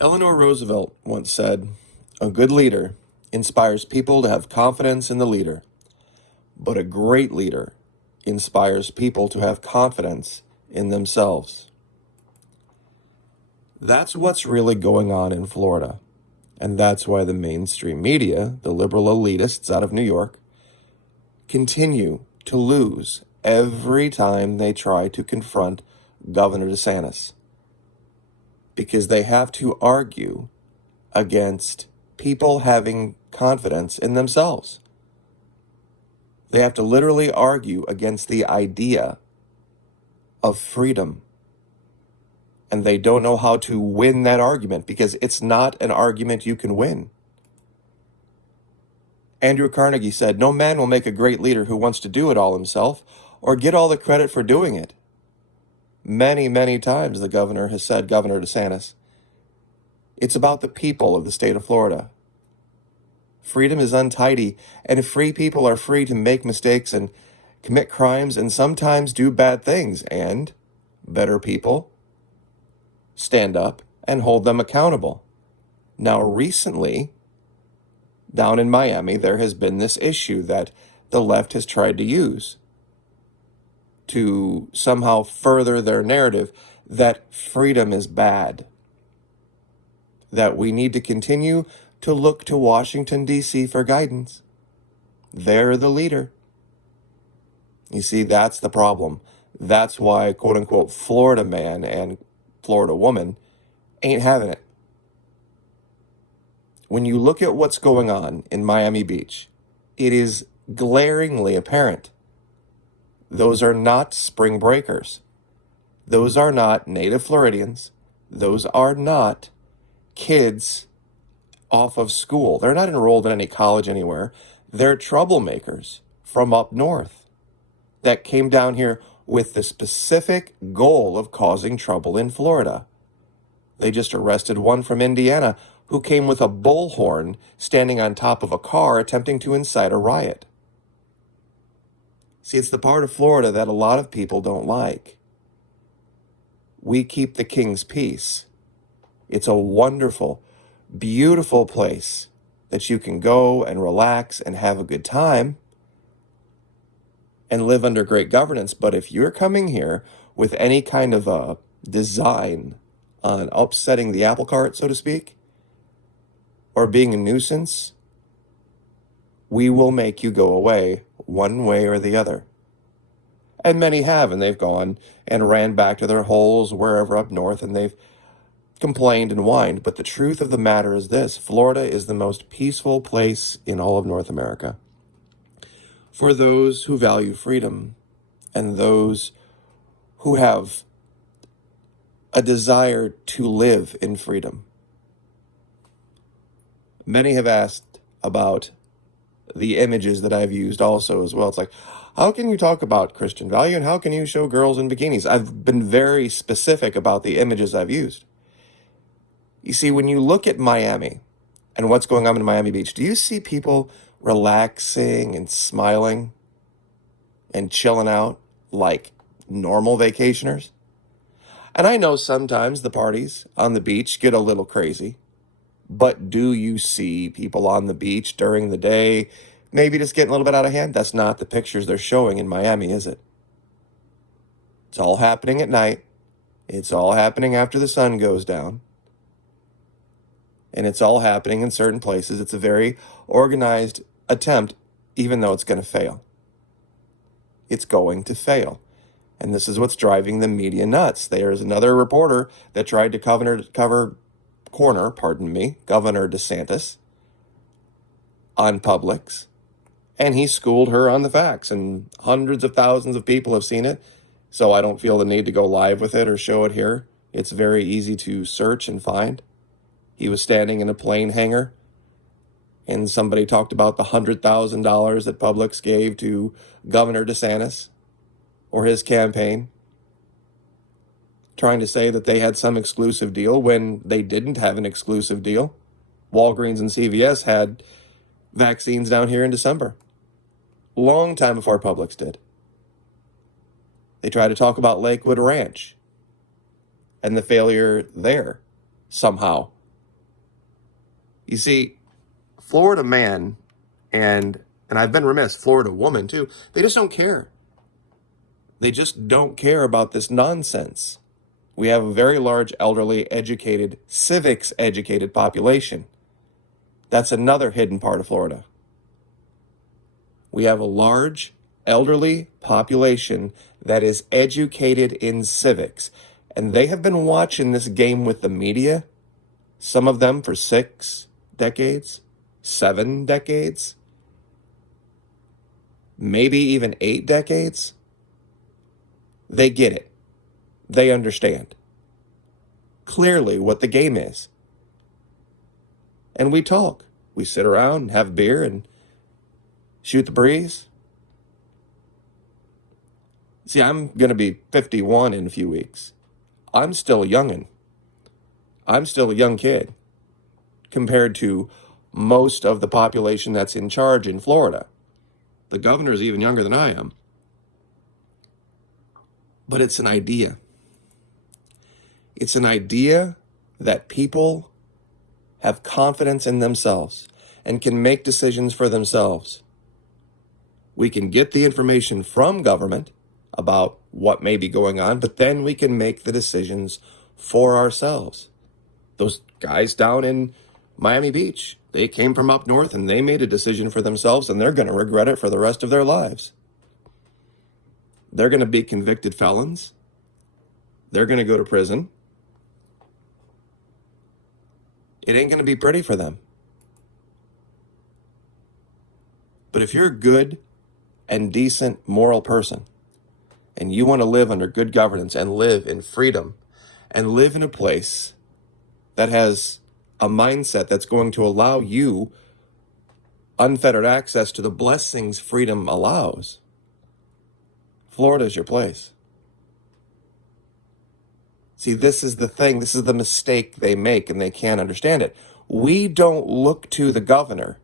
Eleanor Roosevelt once said, "A good leader inspires people to have confidence in the leader, but a great leader inspires people to have confidence in themselves." That's what's really going on in Florida. And that's why the mainstream media, the liberal elitists out of New York, continue to lose every time they try to confront Governor DeSantis. Because they have to argue against people having confidence in themselves. They have to literally argue against the idea of freedom. And they don't know how to win that argument because it's not an argument you can win. Andrew Carnegie said, "No man will make a great leader who wants to do it all himself or get all the credit for doing it." Many, many times the governor has said, Governor DeSantis, it's about the people of the state of Florida. Freedom is untidy, and free people are free to make mistakes and commit crimes and sometimes do bad things, and better people stand up and hold them accountable. Now, recently, down in Miami, there has been this issue that the left has tried to use to somehow further their narrative that freedom is bad, that we need to continue to look to Washington, D.C. for guidance. They're the leader. You see, that's the problem. That's why, quote unquote, Florida man and Florida woman ain't having it. When you look at what's going on in Miami Beach, it is glaringly apparent. Those are not spring breakers. Those are not native Floridians. Those are not kids off of school. They're not enrolled in any college anywhere. They're troublemakers from up north that came down here with the specific goal of causing trouble in Florida. They just arrested one from Indiana who came with a bullhorn standing on top of a car attempting to incite a riot. See, it's the part of Florida that a lot of people don't like. We keep the king's peace. It's a wonderful, beautiful place that you can go and relax and have a good time and live under great governance. But if you're coming here with any kind of a design on upsetting the apple cart, so to speak, or being a nuisance, we will make you go away one way or the other. And many have, and they've gone and ran back to their holes wherever up north, and they've complained and whined. But the truth of the matter is this: Florida is the most peaceful place in all of North America for those who value freedom and those who have a desire to live in freedom. Many have asked about the images that I've used also as well. It's like, how can you talk about Christian value and how can you show girls in bikinis? I've been very specific about the images I've used. You see, when you look at Miami and what's going on in Miami Beach, do you see people relaxing and smiling and chilling out like normal vacationers? And I know sometimes the parties on the beach get a little crazy, but do you see people on the beach during the day maybe just getting a little bit out of hand? That's not the pictures they're showing in Miami, is it? It's all happening at night. It's all happening after the sun goes down. And it's all happening in certain places. It's a very organized attempt, even though it's going to fail. It's going to fail. And this is what's driving the media nuts. There's another reporter that tried to corner Governor DeSantis on Publix, and he schooled her on the facts, and hundreds of thousands of people have seen it, so I don't feel the need to go live with it or show it here. It's very easy to search and find. He was standing in a plane hangar, and somebody talked about the $100,000 that Publix gave to Governor DeSantis or his campaign, trying to say that they had some exclusive deal when they didn't have an exclusive deal. Walgreens and CVS had vaccines down here in December, long time before Publix did. They tried to talk about Lakewood Ranch and the failure there somehow You see, Florida man and I've been remiss, Florida woman too, they just don't care. They just don't care about this nonsense. We have a very large elderly, educated, civics educated population. That's another hidden part of Florida. We have a large elderly population that is educated in civics. And they have been watching this game with the media, some of them for 6 decades, 7 decades, maybe even 8 decades. They get it. They understand clearly what the game is. And we talk. We sit around and have beer and shoot the breeze. See, I'm going to be 51 in a few weeks. I'm still a youngin'. I'm still a young kid compared to most of the population that's in charge in Florida. The governor is even younger than I am. But it's an idea. It's an idea that people have confidence in themselves and can make decisions for themselves. We can get the information from government about what may be going on, but then we can make the decisions for ourselves. Those guys down in Miami Beach, they came from up north and they made a decision for themselves, and they're going to regret it for the rest of their lives. They're going to be convicted felons. They're going to go to prison. It ain't going to be pretty for them. But if you're a good and decent moral person, and you want to live under good governance and live in freedom and live in a place that has a mindset that's going to allow you unfettered access to the blessings freedom allows, Florida is your place. See, this is the thing. This is the mistake they make, and they can't understand it. We don't look to the governor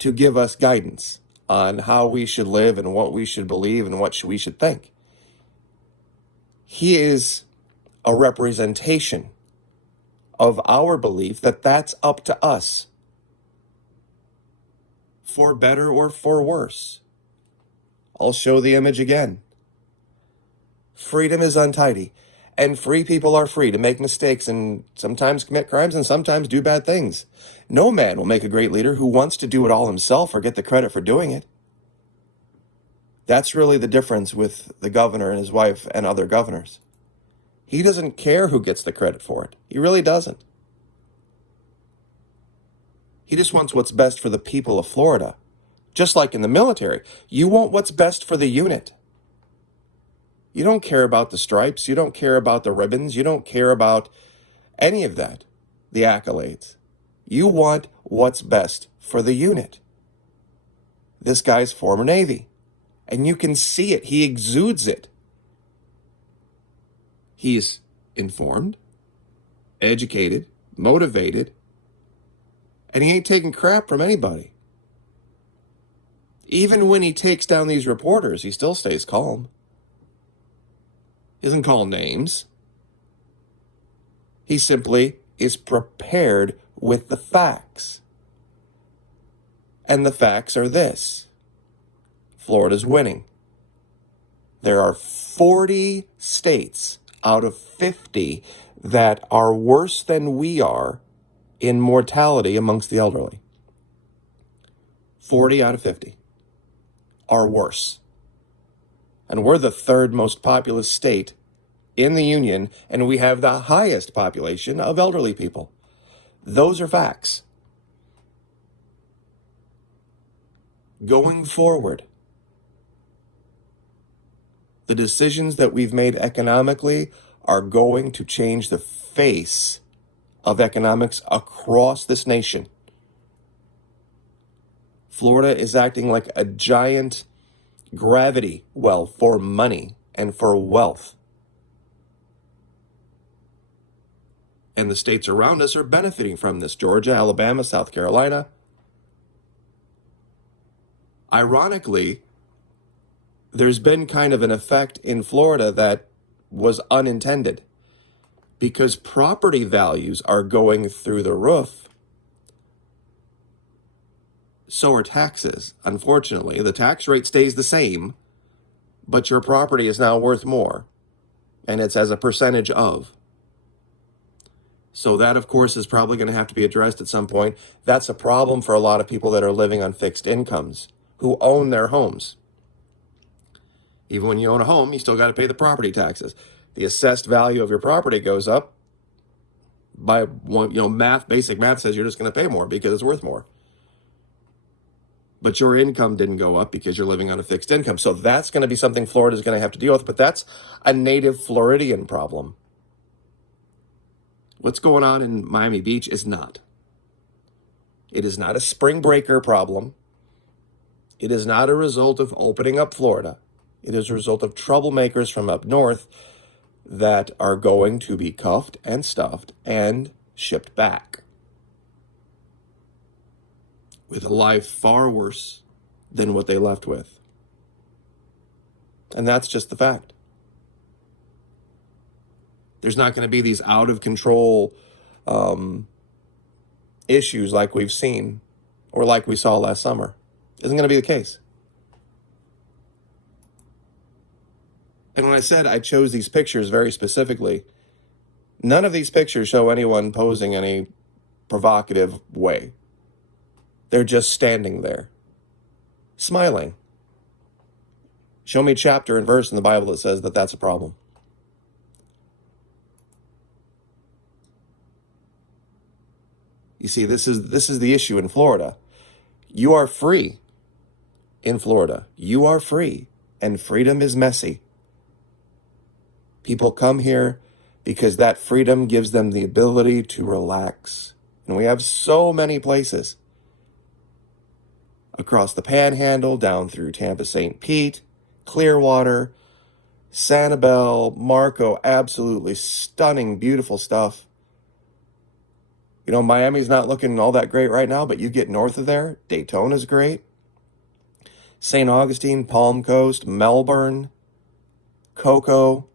to give us guidance on how we should live and what we should believe and what we should think. He is a representation of our belief that that's up to us, for better or for worse. I'll show the image again. Freedom is untidy, and free people are free to make mistakes and sometimes commit crimes and sometimes do bad things. No man will make a great leader who wants to do it all himself or get the credit for doing it. That's really the difference with the governor and his wife and other governors. He doesn't care who gets the credit for it. He really doesn't. He just wants what's best for the people of Florida. Just like in the military, you want what's best for the unit. You don't care about the stripes. You don't care about the ribbons. You don't care about any of that, the accolades. You want what's best for the unit. This guy's former Navy, and you can see it. He exudes it. He's informed, educated, motivated, and he ain't taking crap from anybody. Even when he takes down these reporters, he still stays calm. He doesn't call names. He simply is prepared with the facts. And the facts are this: Florida's winning. There are 40 states out of 50 that are worse than we are in mortality amongst the elderly. 40 out of 50 are worse. And we're the third most populous state in the union, and we have the highest population of elderly people. Those are facts. Going forward, the decisions that we've made economically are going to change the face of economics across this nation. Florida is acting like a giant gravity well for money and for wealth. And the states around us are benefiting from this: Georgia, Alabama, South Carolina. Ironically, there's been kind of an effect in Florida that was unintended, because property values are going through the roof So are taxes. Unfortunately, the tax rate stays the same, but your property is now worth more, and it's as a percentage of. So that, of course, is probably going to have to be addressed at some point. That's a problem for a lot of people that are living on fixed incomes, who own their homes. Even when you own a home, you still got to pay the property taxes. The assessed value of your property goes up by one, basic math says you're just going to pay more because it's worth more. But your income didn't go up because you're living on a fixed income. So that's going to be something Florida is going to have to deal with, but that's a native Floridian problem. What's going on in Miami Beach is not. It is not a spring breaker problem. It is not a result of opening up Florida. It is a result of troublemakers from up north that are going to be cuffed and stuffed and shipped back with a life far worse than what they left with. And that's just the fact. There's not going to be these out of control issues like we've seen or like we saw last summer. Isn't going to be the case. And when I said I chose these pictures very specifically, none of these pictures show anyone posing any provocative way. They're just standing there, smiling. Show me chapter and verse in the Bible that says that that's a problem. You see, this is the issue in Florida. You are free in Florida. You are free, and freedom is messy. People come here because that freedom gives them the ability to relax. And we have so many places across the Panhandle, down through Tampa, St. Pete, Clearwater, Sanibel, Marco, absolutely stunning, beautiful stuff. Miami's not looking all that great right now, but you get north of there, Daytona's great. St. Augustine, Palm Coast, Melbourne, Cocoa,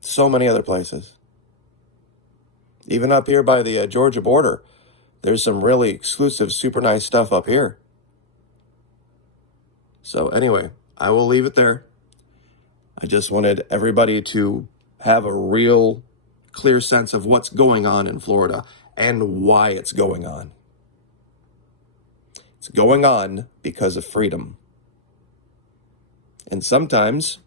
so many other places. Even up here by the Georgia border, there's some really exclusive, super nice stuff up here. So anyway, I will leave it there. I just wanted everybody to have a real clear sense of what's going on in Florida and why it's going on. It's going on because of freedom. And sometimes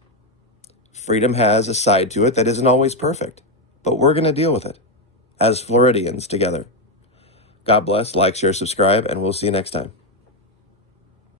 freedom has a side to it that isn't always perfect, but we're going to deal with it as Floridians together. God bless, like, share, subscribe, and we'll see you next time.